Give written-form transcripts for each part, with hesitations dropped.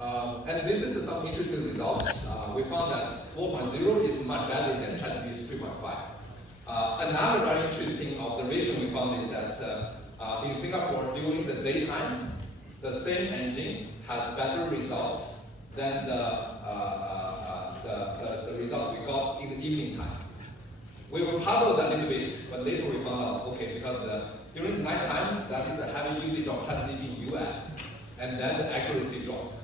And this is some interesting results. We found that 4.0 is much better than ChatGPT 3.5. Another very interesting observation we found is that in Singapore, during the daytime, the same engine has better results than the result we got in the evening time. We were puzzled a little bit, but later we found out, okay, because during nighttime, that is a heavy usage of ChatGPT in US, and then the accuracy drops.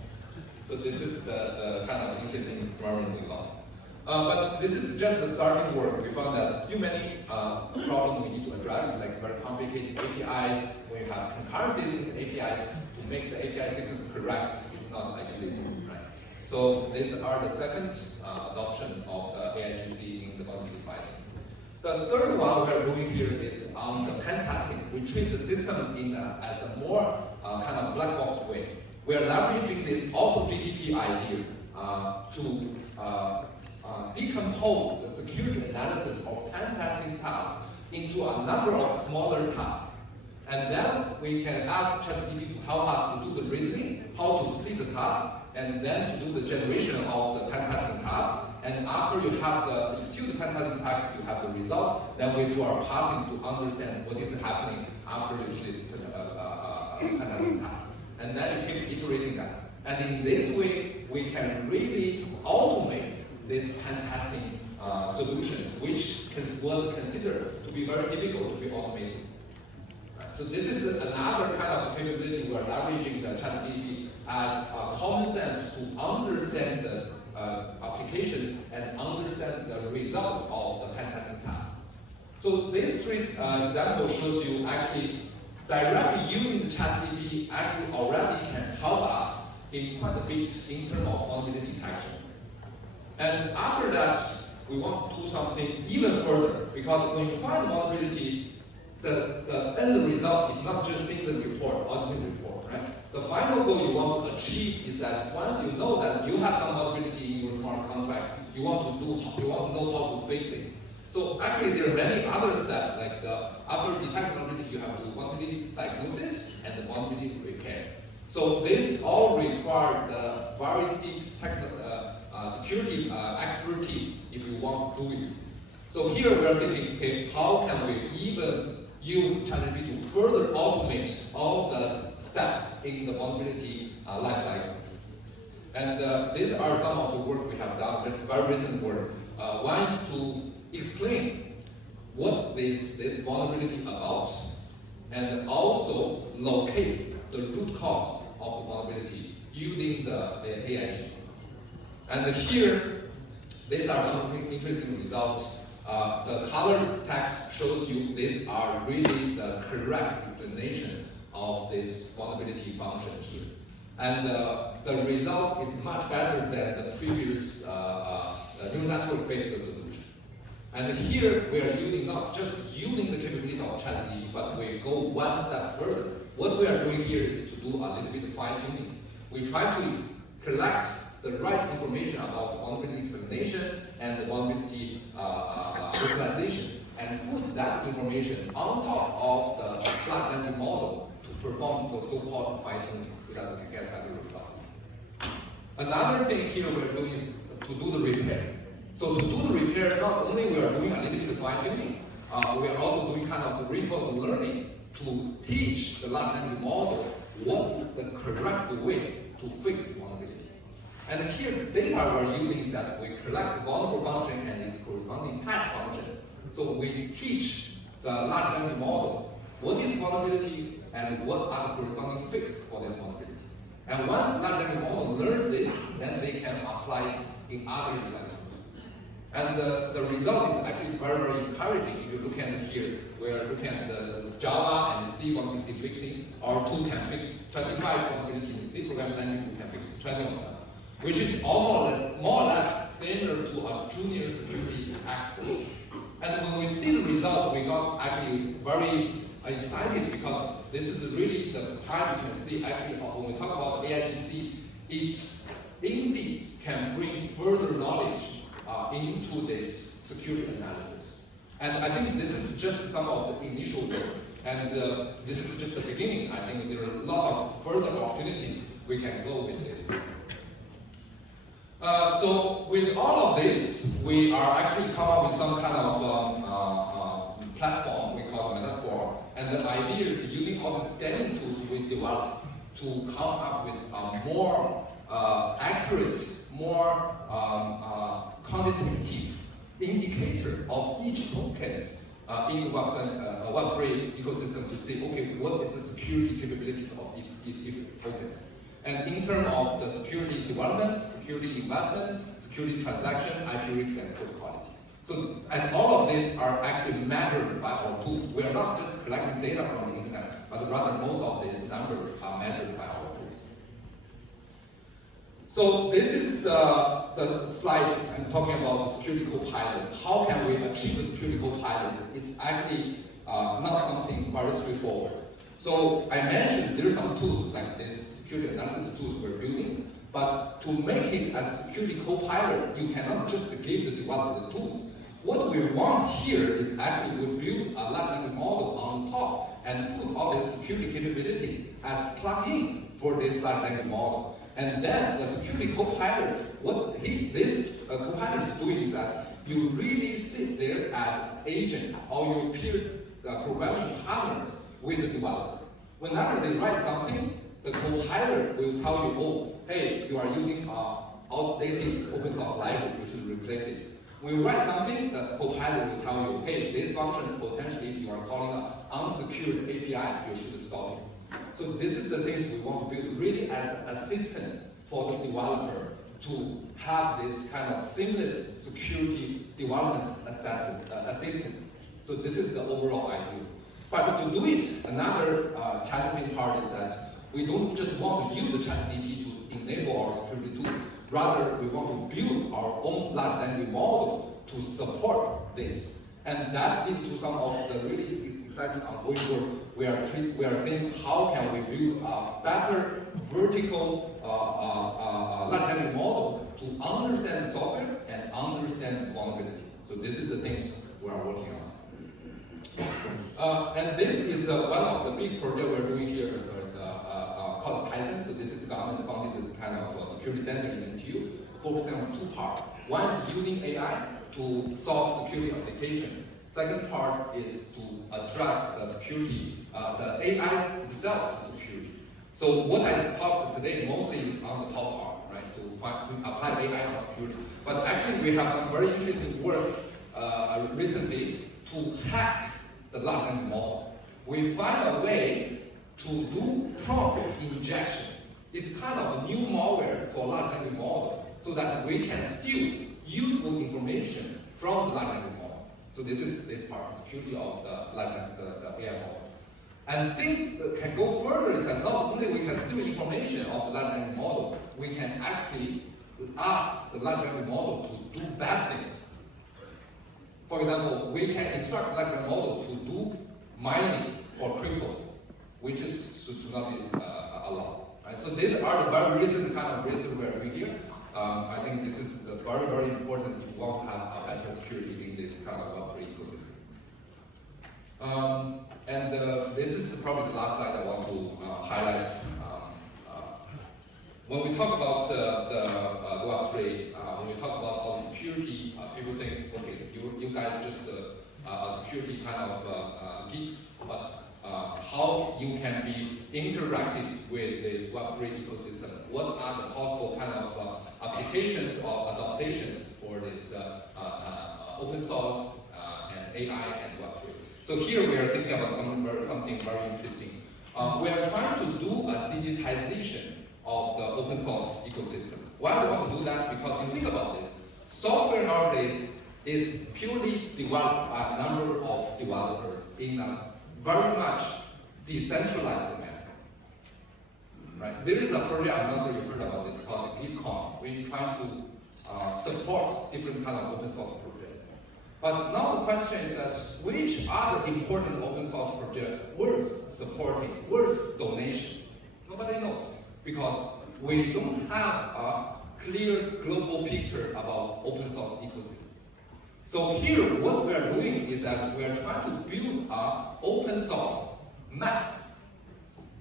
So this is the kind of interesting experiment we got. But this is just the starting work. We found that still many problems we need to address, like very complicated APIs. We have concurrencies in the APIs to make the API sequence correct. It's not like this, right? So these are the second adoption of the AIGC in the vulnerability fighting. The third one we are doing here is on the pen testing. We treat the system as a more kind of black box way. We are leveraging this auto-GTP idea to decompose the security analysis of pen testing tasks into a number of smaller tasks. And then we can ask ChatGPT to help us to do the reasoning, how to split the task, and then to do the generation of the pen testing task. And after you have the execute pen testing task, you have the result. Then we do our parsing to understand what is happening after you do this pen testing task. And then you keep iterating that. And in this way, we can really automate these pen testing solutions, which was considered to be very difficult to be automated. Right. So this is another kind of capability we are leveraging the ChatGPT as common sense to understand the application and understand the result of the pen testing task. So this three example shows you actually directly using the ChatGPT actually already can help us in quite a bit in terms of vulnerability detection. And after that, we want to do something even further, because when you find vulnerability, the end result is not just seeing the report, audit report, right? The final goal you want to achieve is that once you know that you have some vulnerability in your smart contract, you want to know how to fix it. So actually, there are many other steps, like after detecting vulnerability, you have to do vulnerability diagnosis and the vulnerability repair. So this all require the very deep technical security expertise if you want to do it. So here we are thinking, okay, how can we even use ChatGPT to further automate all the steps in the vulnerability lifecycle? And these are some of the work we have done, just very recent work. One is to explain what this vulnerability about, and also locate the root cause of the vulnerability using the AIGC. And here, these are some interesting results. The color text shows you these are really the correct explanation of this vulnerability function here. And the result is much better than the previous neural network-based solution. And here, we are using not just using the capability of ChatGPT, but we go one step further. What we are doing here is to do a little bit of fine-tuning. We try to collect the right information about the vulnerability explanation and the vulnerability localization, and put that information on top of the flat language model to perform the so-called fine-tuning so that we can get that result. Another thing here we're doing is to do the repair. So to do the repair, not only we are doing a little bit of fine-tuning, we are also doing kind of the reinforcement learning to teach the large language model what is the correct way to fix the vulnerability. And here, the data we're using is that we collect the vulnerable function and its corresponding patch function. So we teach the large language model what is vulnerability and what are the corresponding fix for this vulnerability. And once the large language model learns this, then they can apply it in other languages. And the result is actually very, very encouraging. If you look at it here, we're looking at the Java and C vulnerability fixing. Our tool can fix 25 vulnerabilities in C programming language, we can fix 20 of them, which is more or less similar to a junior security expert. And when we see the result, we got actually very excited, because this is really the time you can see actually when we talk about AIGC, it indeed can bring further knowledge into this security analysis. And I think this is just some of the initial work. And this is just the beginning. I think there are a lot of further opportunities we can go with this. So with all of this, we are actually come up with some kind of platform we call MetaTrust. And the idea is using all the scanning tools we developed to come up with a more accurate, more quantitative indicator of each tokens in the Web3 ecosystem to see, okay, what is the security capabilities of each tokens. And in terms of the security development, security investment, security transaction, IP risk, and code quality. So, and all of these are actually measured by our tools. We are not just collecting data from the internet, but rather most of these numbers are measured by our tools. So this is the slides I'm talking about the security copilot. How can we achieve the security copilot? It's actually not something very straightforward. So I mentioned there are some tools like this security analysis tools we're building, but to make it as a security copilot, you cannot just give the developer the tools. What we want here is actually we build a large language model on top and put all the security capabilities as plug-in for this large language model. And then the security copilot, what this copilot is doing is that you really sit there as agent or your peer programming partners with the developer. Whenever they write something, the copilot will tell you, oh, hey, you are using outdated open source library, you should replace it. When you write something, the copilot will tell you, hey, this function potentially you are calling an unsecured API, you should stop it. So this is the things we want to build really as an assistant for the developer to have this kind of seamless security development assistant. So this is the overall idea. But to do it, another challenging part is that we don't just want to use the ChatGPT to enable our security tool. Rather, we want to build our own large language model to support this. And that leads to some of the really exciting ongoing work. We are saying how can we build a better vertical large language model to understand the software and understand vulnerability. So this is the things we are working on. And this is one of the big projects we're doing here, called Python. So this is government funded this kind of security center in NTU, focusing on two parts. One is using AI to solve security applications. Second part is to address the security, the AI itself to security. So what I talked today mostly is on the top part, right? To apply AI on security. But actually we have some very interesting work recently to hack the large language model. We find a way to do prompt injection. It's kind of a new malware for large language model so that we can steal useful information from the large language model. So this is this part, security of the AI model. And things can go further is that not only we can steal information of the large language model, we can actually ask the large language model to do bad things. For example, we can instruct the large language model to do mining for cryptos, which should not be allowed. Right? So these are the very recent kind of research we're doing here. I think this is very, very important if you want to have a better security in this kind of Web3 ecosystem. And this is probably the last slide I want to highlight. When we talk about the Web3, when we talk about all the security, people think, okay, you guys just a security kind of geeks, but how you can be interacted with this Web3 ecosystem. What are the possible kind of applications or adaptations for this open source and AI and Web3? So here we are thinking about something very interesting. We are trying to do a digitization of the open source ecosystem. Why do we want to do that? Because you think about this, software nowadays is purely developed by a number of developers in a very much decentralized manner. Right? There is a project, I'm not sure you've heard about this, called GitCon. We're trying to support different kind of open source projects. But now the question is that which are the important open source projects worth supporting, worth donation? Nobody knows, because we don't have a clear global picture about open source ecosystem. So here, what we are doing is that we are trying to build an open source map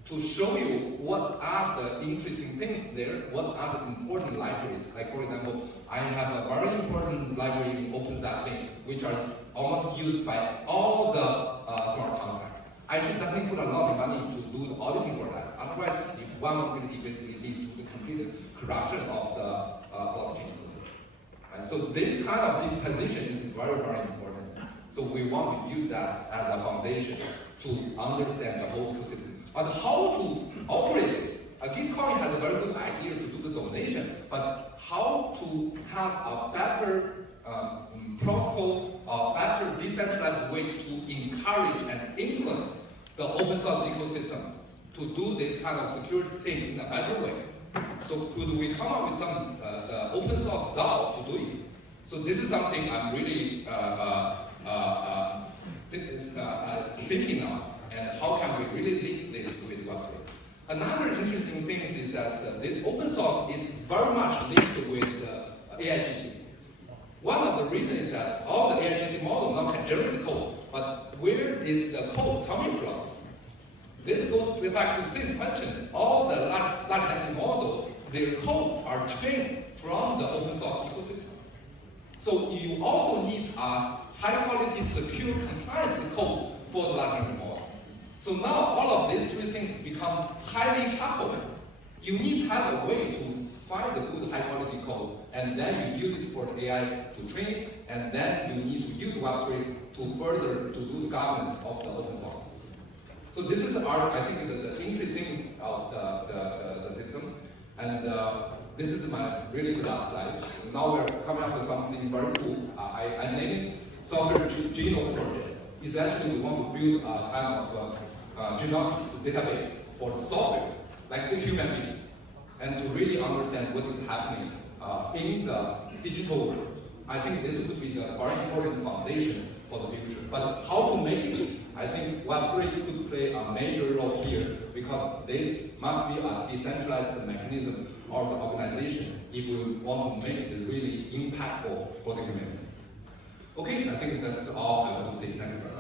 to show you what are the interesting things there, what are the important libraries. Like for example, I have a very important library in OpenZapLink, which are almost used by all the smart contracts. I should definitely put a lot of money to do the auditing for that. Otherwise, if vulnerability basically leads to the complete corruption of the blockchain ecosystem. Right? So this kind of digitization is very, very important. So we want to use that as a foundation to understand the whole ecosystem. But how to operate this? Gitcoin has a very good idea to do the donation, but how to have a better protocol, a better decentralized way to encourage and influence the open source ecosystem to do this kind of security thing in a better way. So could we come up with some the open source DAO to do it? So this is something I'm really thinking of, and how can we really link this with Web3? Another interesting thing is that this open source is very much linked with AIGC. One of the reasons is that all the AIGC models now can generate the code, but where is the code coming from? This goes back to the same question. All the large language models, their code are trained from the open source ecosystem. So you also need a high quality, secure, compliance code for the large language model. So now all of these three things become highly coupled. You need to have a way to find the good high quality code, and then you use it for AI to train it, and then you need to use Web3 to further to do the governance of the open source. So this is I think the interesting of the system, and this is my really good last slide. Now we're coming up with something very cool. I named it Software Genome Project. Essentially, we want to build a kind of genomics database for the software, like the human beings, and to really understand what is happening in the digital world. I think this would be the very important foundation for the future. But how to make it? I think Web3 could play a major role here, because this must be a decentralized mechanism of the organization if we want to make it really impactful for the community. Okay, I think that's all I want to say. Thank you very much.